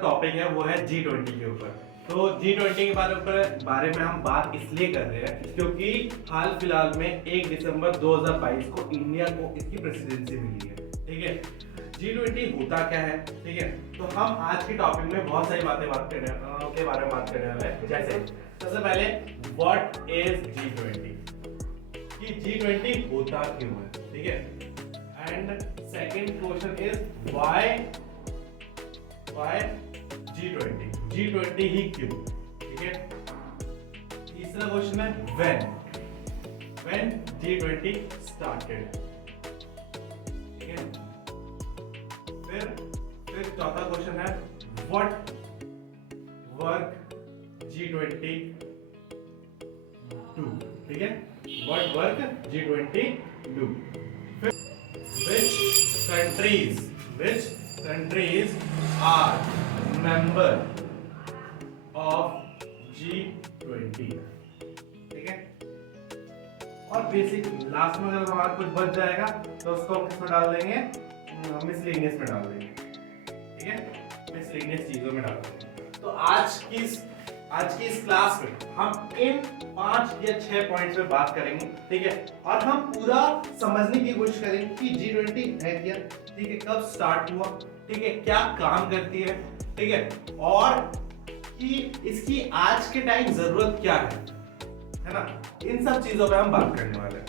Topic है वो है G20 के ऊपर। तो G20 के बारे में हम बात इसलिए कर रहे हैं क्योंकि हाल फिलहाल में 1 दिसंबर 2022 को इंडिया को इसकी प्रेसिडेंसी मिली है। ठीक है, G20 होता क्या है? ठीक है, तो हम आज के टॉपिक में बहुत सारी बात करने वाले हैं। जैसे सबसे पहले व्हाट इज G20, कि G20 होता क्यों है। ठीक है, and second question is why G20 ही क्यों। ठीक है, तीसरा क्वेश्चन है व्हेन G20 स्टार्टेड। ठीक है, फिर चौथा क्वेश्चन है व्हाट वर्क G20 डू। ठीक है, व्हाट वर्क G20 डू। फिर which countries are member of G20। ठीक है, और बेसिक लास्ट में अगर हमारा कुछ बच जाएगा तो उसको हम किसमें डाल देंगे, मिसलेनियस में डाल देंगे। ठीक है, मिसलेनियस चीजों में डाल देंगे। तो आज की इस क्लास में हम इन 5 या 6 पॉइंट्स पे बात करेंगे। ठीक है, और हम पूरा समझने की कोशिश करेंगे कि G20 है क्या। ठीक है, कब स्टार्ट हुआ, ठीक है, क्या काम करती है, ठीक है, और कि इसकी आज के टाइम जरूरत क्या है ना, इन सब चीजों पे हम बात करने वाले हैं।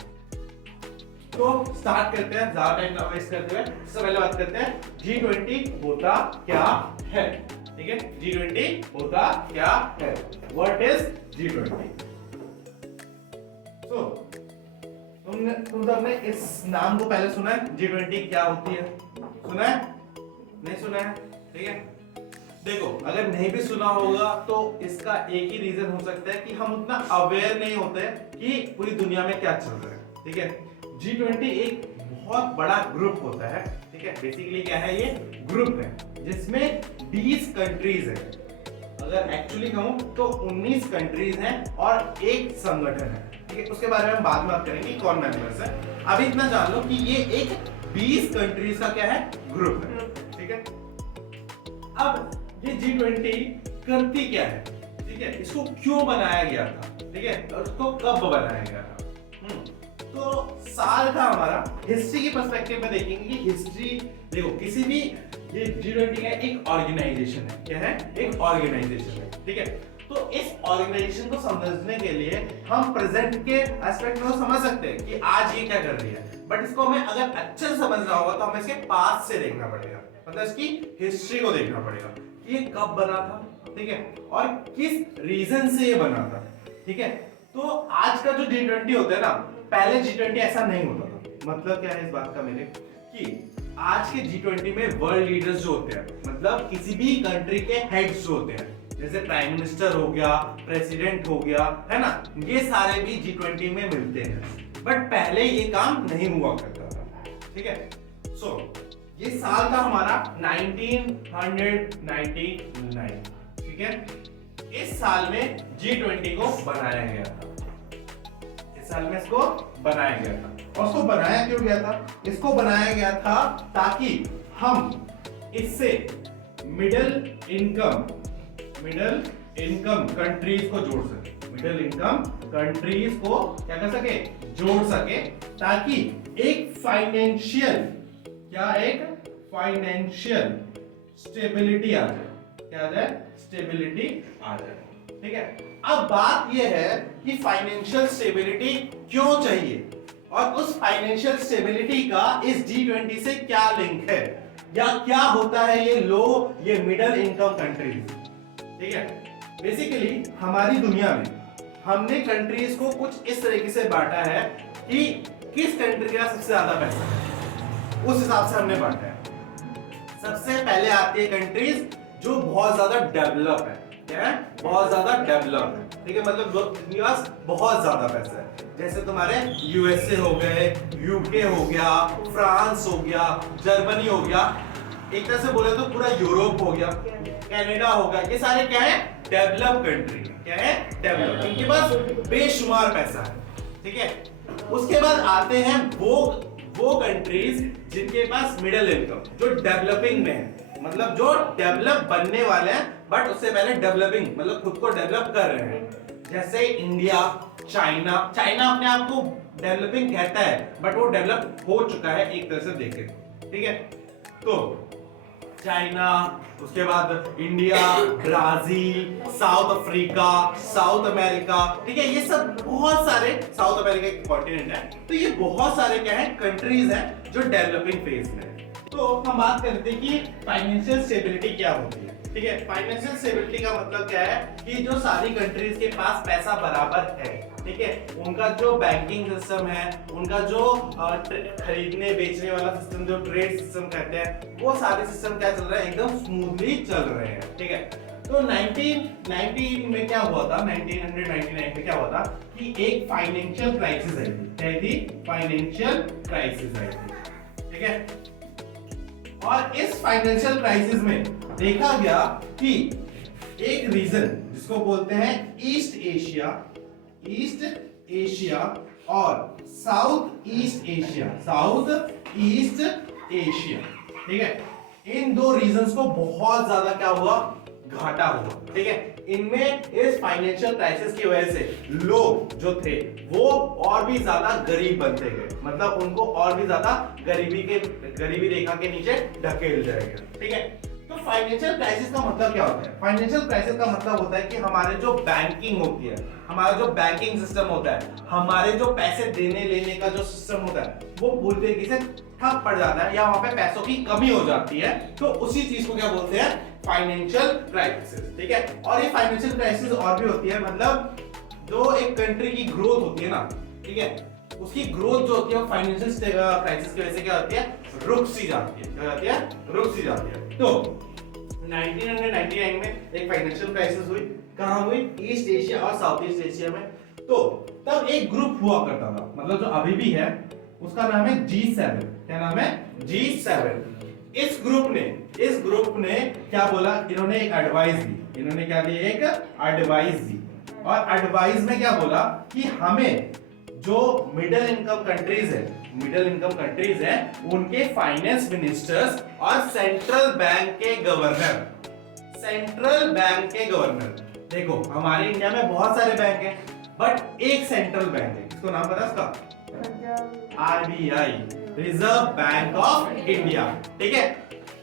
तो स्टार्ट करते हैं ज्यादा टाइम ना वेस्ट करते हुए। सबसे पहले बात करते हैं G20 होता क्या है। ठीक है, G20 होता क्या है, व्हाट इज G20। तो तुम सबने इस नाम को पहले सुना है, G20 क्या होती है, सुना है? नहीं सुना है? ठीक है, देखो अगर नहीं भी सुना होगा तो इसका एक ही रीजन हो सकता है कि हम उतना अवेयर नहीं होते कि पूरी दुनिया में क्या चल रहा है। ठीक है, G20 एक बहुत बड़ा ग्रुप होता है। ठीक है, बेसिकली क्या है, ये ग्रुप है जिसमें 20 कंट्रीज है। अगर एक्चुअली कहूं तो 19 कंट्रीज हैं और एक संगठन है। ठीक है, उसके बारे में हम बाद में बात करेंगे कौन मेंबर्स है। अभी इतना जान लो कि ये एक 20 कंट्रीज का क्या है, ग्रुप है। ठीक है, अब ये G20 करती क्या है, ठीक है, इसको क्यों बनाया गया था, ठीक है, और उसको कब बनाया गया था। तो साल का हमारा हिस्ट्री की पर्सपेक्टिव में देखेंगे कि हिस्ट्री देखो किसी भी, ये G20 का एक ऑर्गेनाइजेशन है। क्या है, एक ऑर्गेनाइजेशन है। ठीक है, तो इस ऑर्गेनाइजेशन को समझने के लिए हम प्रेजेंट के एस्पेक्ट में समझ सकते हैं कि आज ये क्या कर रही है, बट इसको हमें अगर अच्छे से समझना होगा तो हमें इसके पास्ट से देखना पड़ेगा, मतलब इसकी हिस्ट्री को देखना पड़ेगा कि ये कब बना था। ठीक है, और किस रीजन से ये बना था। ठीक है, तो आज का जो G20 होता है ना, पहले G20 ऐसा नहीं होता था। मतलब क्या है इस बात का मेरे, कि आज के G20 में वर्ल्ड लीडर्स जो होते हैं, मतलब किसी भी कंट्री के हेड्स जो होते हैं, जैसे प्राइम मिनिस्टर हो गया, प्रेसिडेंट हो गया, है ना, ये सारे भी G20 में मिलते हैं। बट पहले ये काम नहीं हुआ करता था। ठीक है, सो ये साल था हमारा 1999। ठीक है, इस साल में G20 को बनाया गया था। इस साल में इसको बनाया गया था, और उसको बनाया क्यों गया था, इसको बनाया गया था ताकि हम इससे मिडिल इनकम कंट्रीज को जोड़ सके। मिडिल इनकम कंट्रीज को क्या कर सके, जोड़ सके, ताकि एक फाइनेंशियल स्टेबिलिटी आ जाए। क्या आ जाए, स्टेबिलिटी आ जाए। ठीक है, अब बात यह है कि फाइनेंशियल स्टेबिलिटी क्यों चाहिए, और उस फाइनेंशियल स्टेबिलिटी का इस G20 से क्या लिंक है, या क्या होता है ये मिडिल इनकम कंट्रीज। ठीक है, बेसिकली हमारी दुनिया में हमने कंट्रीज को कुछ इस तरीके से बांटा है कि किस कंट्री का सबसे ज्यादा पैसा है, उस हिसाब से हमने बांटा है। सबसे पहले आती है कंट्रीज जो बहुत ज्यादा डेवलप है। क्या है, बहुत ज्यादा डेवलप है। ठीक है, मतलब जिनके पास बहुत ज्यादा पैसा है, जैसे तुम्हारे यूएसए हो गए, यूके हो गया, फ्रांस हो गया, जर्मनी हो गया, एक तरह से बोले तो पूरा यूरोप हो गया, कनाडा हो गया। ये सारे क्या है, डेवलप कंट्री। क्या है, डेवलप, इनके पास बेशुमार पैसा है। ठीक है, उसके बाद आते हैं वो वो कंट्रीज जिनके पास मिडिल इनकम, जो डेवलपिंग में है, मतलब जो डेवलप बनने वाले हैं बट उससे पहले डेवलपिंग मतलब खुद को डेवलप कर रहे हैं, जैसे इंडिया, चाइना अपने आप को डेवलपिंग कहता है बट वो डेवलप हो चुका है एक तरह से देखें, ठीक है। तो चाइना, उसके बाद India, Brazil, south Africa, south America, ठीक है, ये सब बहुत सारे, साउथ अमेरिका एक कॉन्टिनेंट है, तो ये बहुत सारे क्या है कंट्रीज हैं जो डेवलपिंग फेज में है। तो हम बात करते हैं कि फाइनेंशियल स्टेबिलिटी क्या होती है, ठीक है। फाइनेंशियल स्टेबिलिटी का मतलब क्या है कि जो सारी कंट्रीज के पास पैसा बराबर है, ठीक है, उनका जो बैंकिंग सिस्टम है, उनका जो खरीदने बेचने वाला सिस्टम, जो ट्रेड सिस्टम कहते हैं, वो सारे सिस्टम क्या चल रहा है, एकदम स्मूथली चल रहे हैं, ठीक है। तो 1919 में क्या हुआ था, 1999 में क्या हुआ था कि एक फाइनेंशियल क्राइसिस आई थी, क्या थी, फाइनेंशियल क्राइसिस आई थी, ठीक है। और इस फाइनेंशियल क्राइसिस में देखा गया कि एक रीजन जिसको बोलते हैं ईस्ट एशिया और साउथ ईस्ट एशिया, ठीक है, इन दो रीजंस को बहुत ज्यादा क्या हुआ, घाटा हुआ, ठीक है। इनमें इस फाइनेंशियल क्राइसिस की वजह से लोग जो थे वो और भी ज्यादा गरीब बनते गए, मतलब उनको और भी ज्यादा गरीबी रेखा के नीचे ढकेल जाएगा, ठीक है। तो फाइनेंशियल क्राइसिस का मतलब क्या होता है, फाइनेंशियल क्राइसिस का मतलब होता है कि हमारे जो बैंकिंग होती है, हमारा जो बैंकिंग सिस्टम होता है, हमारे जो पैसे देने लेने का जो सिस्टम होता है, वो पूरी तरीके से ठप पड़ जाता है या वहां पे पैसों की कमी हो जाती है, तो उसी चीज को क्या बोलते हैं, फाइनेंशियल क्राइसिस, ठीक है। और ये फाइनेंशियल क्राइसिस और भी होती है, मतलब जो एक कंट्री की ग्रोथ होती है ना, ठीक है, उसकी ग्रोथ जो होती है फाइनेंशियल क्राइसिस की वजह से क्या होती है, रुक सी जाती है, क्या होती है, रुक सी जाती है। तो 1999 में एक फाइनेंशियल क्राइसिस हुई, कहां हुई, ईस्ट एशिया और साउथ ईस्ट एशिया में। तो तब एक ग्रुप हुआ करता था, मतलब जो अभी भी है, उसका नाम है G7, क्या नाम है, G7। इस ग्रुप ने क्या बोला, इन्होंने एक एडवाइस दी, इन्होंने क्या दी, एक एडवाइस दी, और एडवाइस में क्या बोला कि हमें जो मिडिल इनकम कंट्रीज है, उनके फाइनेंस मिनिस्टर्स और सेंट्रल बैंक के गवर्नर, देखो हमारे इंडिया में बहुत सारे बैंक हैं बट एक सेंट्रल बैंक है, इसको नाम पता है उसका, RBI, reserve bank of India, ठीक है।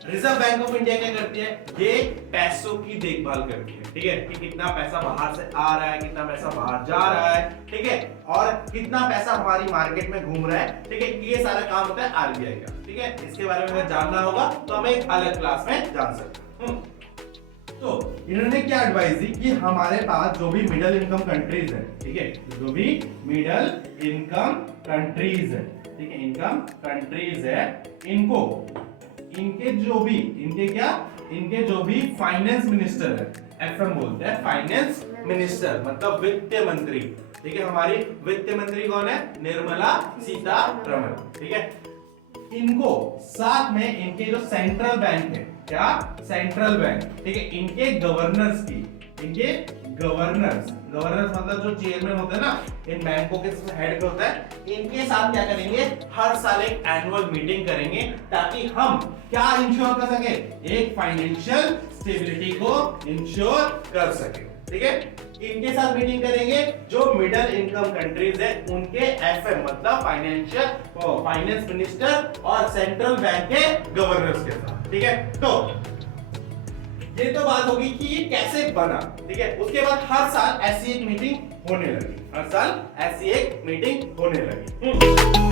रिजर्व बैंक ऑफ इंडिया क्या करती है, ये पैसों की देखभाल करती है, ठीक है, कि कितना पैसा बाहर से आ रहा है, कितना पैसा बाहर जा रहा है, ठीक है, और कितना पैसा हमारी मार्केट में घूम रहा है, ठीक है, ये सारा काम होता है आरबीआई का, ठीक है। इसके बारे में अगर जानना होगा तो हम एक अलग क्लास में जान सकते हैं। तो इन्होंने क्या एडवाइस दी कि हमारे पास जो भी मिडिल इनकम कंट्रीज है, ठीक है, जो भी मिडिल इनकम कंट्रीज है, ठीक है, इनकम कंट्रीज है, इनके जो भी फाइनेंस मिनिस्टर है, एफएम बोलते हैं, फाइनेंस मिनिस्टर मतलब वित्त मंत्री, ठीक है, हमारी वित्त मंत्री कौन है, निर्मला सीतारमण, ठीक है। इनको साथ में इनके जो सेंट्रल बैंक है, क्या, सेंट्रल बैंक, ठीक है, इनके गवर्नर्स मतलब जो चेयरमैन होते हैं ना इन बैंकों के हेड पे होता है, इनके साथ क्या करेंगे, हर साल एक एनुअल मीटिंग करेंगे ताकि हम क्या इंश्योर कर सके, एक फाइनेंशियल स्टेबिलिटी को इंश्योर कर सके, ठीक है। इनके साथ मीटिंग करेंगे जो मिडिल इनकम कंट्रीज है, उनके एफएम मतलब फाइनेंस मिनिस्टर और सेंट्रल बैंक के गवर्नर्स के साथ, ठीक है। तो ये तो बात होगी कि ये कैसे बना, ठीक है। उसके बाद हर साल ऐसी एक मीटिंग होने लगी,